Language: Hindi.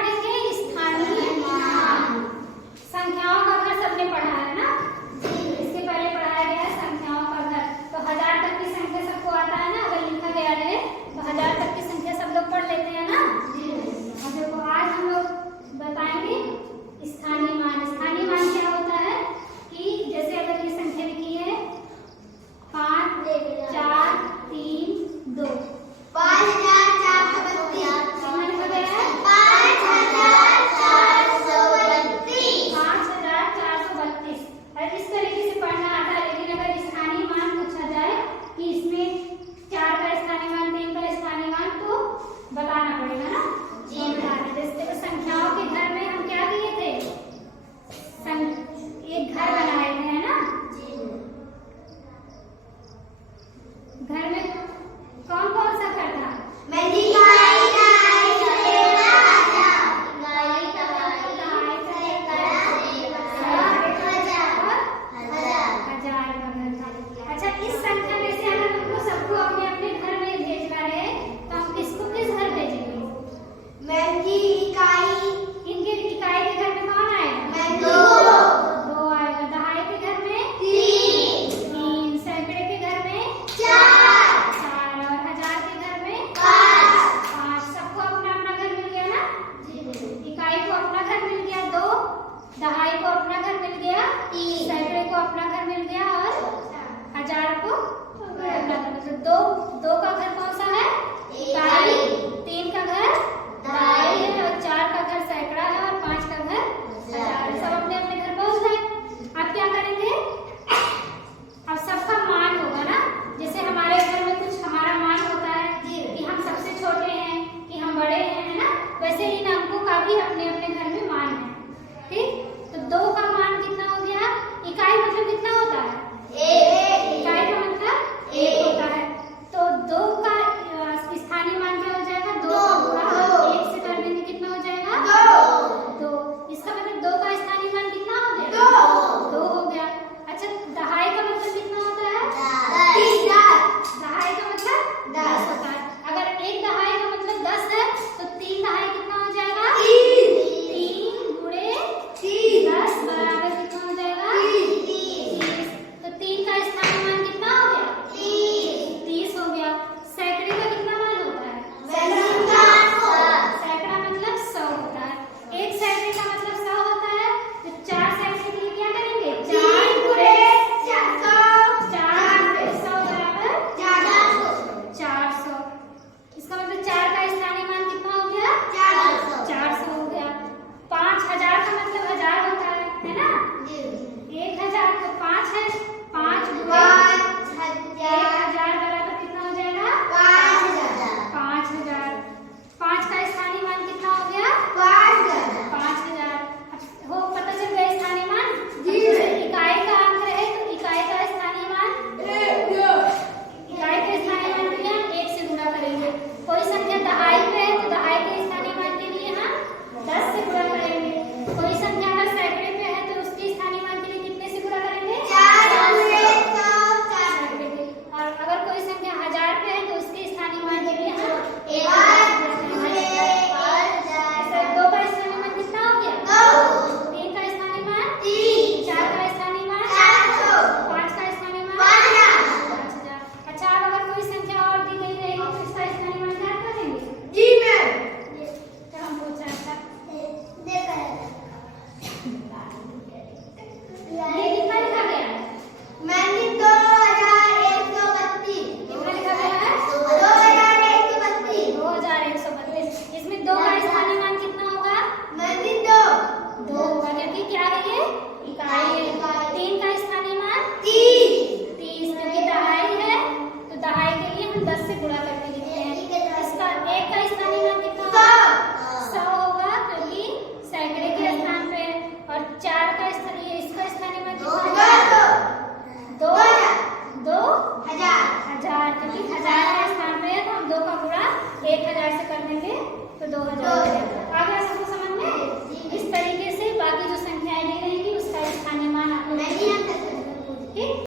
पढ़ेंगे स्थानीय मान। संख्याओं का घर सबने पढ़ा है ना, इसके पहले पढ़ाया गया है संख्याओं का घर। तो 1000 तक की संख्या सबको आता है ना, अगर लिखा गया रहे तो 1000 तक की संख्या सब लोग पढ़ लेते हैं ना। और देखो आज हम लोग बताएंगे स्थानीय मान। स्थानीय मान क्या होता है कि जैसे अगर ये संख्या लिखी है 5 4 3 2 बताना पड़ेगा ना। जैसे संख्याओं के घर में हम क्या किए थे, एक घर बनाए थे है ना। घर में कौन कौन सा घर था? अच्छा, इस संख्या में से अगर हमको सबको अपने अपने घर में भेजना है तो हम किसको किस घर भेजेंगे? इनके इकाई के घर में कौन आएगा? 2 आएगा। दहाई के घर में 3, सैकड़े के घर में 4 और 1000 के घर में 5। सबको अपना अपना घर मिल गया ना। इकाई को अपना घर मिल गया 2, दहाई को अपना घर मिल गया 3, सैकड़े को अपना घर मिल गया और 1000 को अपना घर। मतलब 2 का घर कौन सा है? इकाई। 3 का घर दहाई है और 4 का घर सैकड़ा है और 5 का घर 1000 है। सब अपने अपने घर पहुंच गए। अब क्या करेंगे? अब सबका मान होगा ना। जैसे हमारे घर में कुछ हमारा मान होता है कि हम सबसे छोटे हैं कि हम बड़े हैं, है ना। वैसे इन अंकों का भी अपने अपने घर में मान है। ठीक, तो 2 का मान कितना हो गया? इकाई मतलब कितना होता है? 1। इकाई का मतलब 1 होता है। तो 2 का स्थानीय मान क्या हो जाएगा? 2 का गुणा 1 से कर देंगे, कितना हो जाएगा? 2। इसका मतलब 2 का स्थानीय मान कितना हो गया? 2 हो गया। अच्छा, दहाई का मतलब कितना होता है? 10। दहाई का मतलब 10 होता है। अगर एक दहाई का मतलब 10 है तो 3 दहाई कितना हो जाएगा? 3 गुणे 10 बराबर कितना हो जाएगा? 30। तो 3 का स्थानीय मान कितना हो गया? 30 हो गया। सैकड़े का कितना मान होता है? सैकड़ा मतलब 100 होता है। एक सैकड़े का मतलब 100 होता है। तो 4 सैकड़े के लिए क्या करेंगे? 4 गुणे 100 बराबर 400। इसका मतलब 4 का स्थानीय मान कितना हो गया? 400 हो गया। 5000 का मतलब 1000 होता है ना। 1000 तो 5 है, 5 गुणे 1000 बराबर कितना हो जाएगा? 5000। 5 का स्थानीय मान कितना हो गया? 5000। हो पता चल गया स्थानीय मान। इकाई का अंक रहे तो इकाई का स्थानीय मान, इकाई के स्थानीय मान के लिए हम 1 से गुणा करेंगे। कोई संख्या दहाई पे है तो दहाई के स्थानीय मान के लिए हम 10 से गुणा करेंगे। कोई संख्या अगर सैकड़े पे है तो उसके स्थानीय मान के लिए कितने से गुणा करेंगे? 4 से। और अगर कोई संख्या 1000 पे है तो उसके स्थानीय मान के लिए हम 1 ऐसे 2 का स्थानीय मान कितना हो गया? 3 का स्थानीय मान 4 का स्थानीय मान 5 का स्थानीय मान 5000। अच्छा, अब अगर कोई संख्या और दी गई रहेगी तो इसका स्थानीय मान क्या करेंगे? हम पूछ रहे थे ये कितना लिखा गया है? कितना लिखा गया है? 2132। इसमें 2 का स्थानीय मान कितना होगा? 2 होगा क्योंकि क्या है ये? इकाई है। 3 का स्थानीय मान 30 क्योंकि दहाई है तो दहाई के लिए हम 10 से गुणा करेंगे।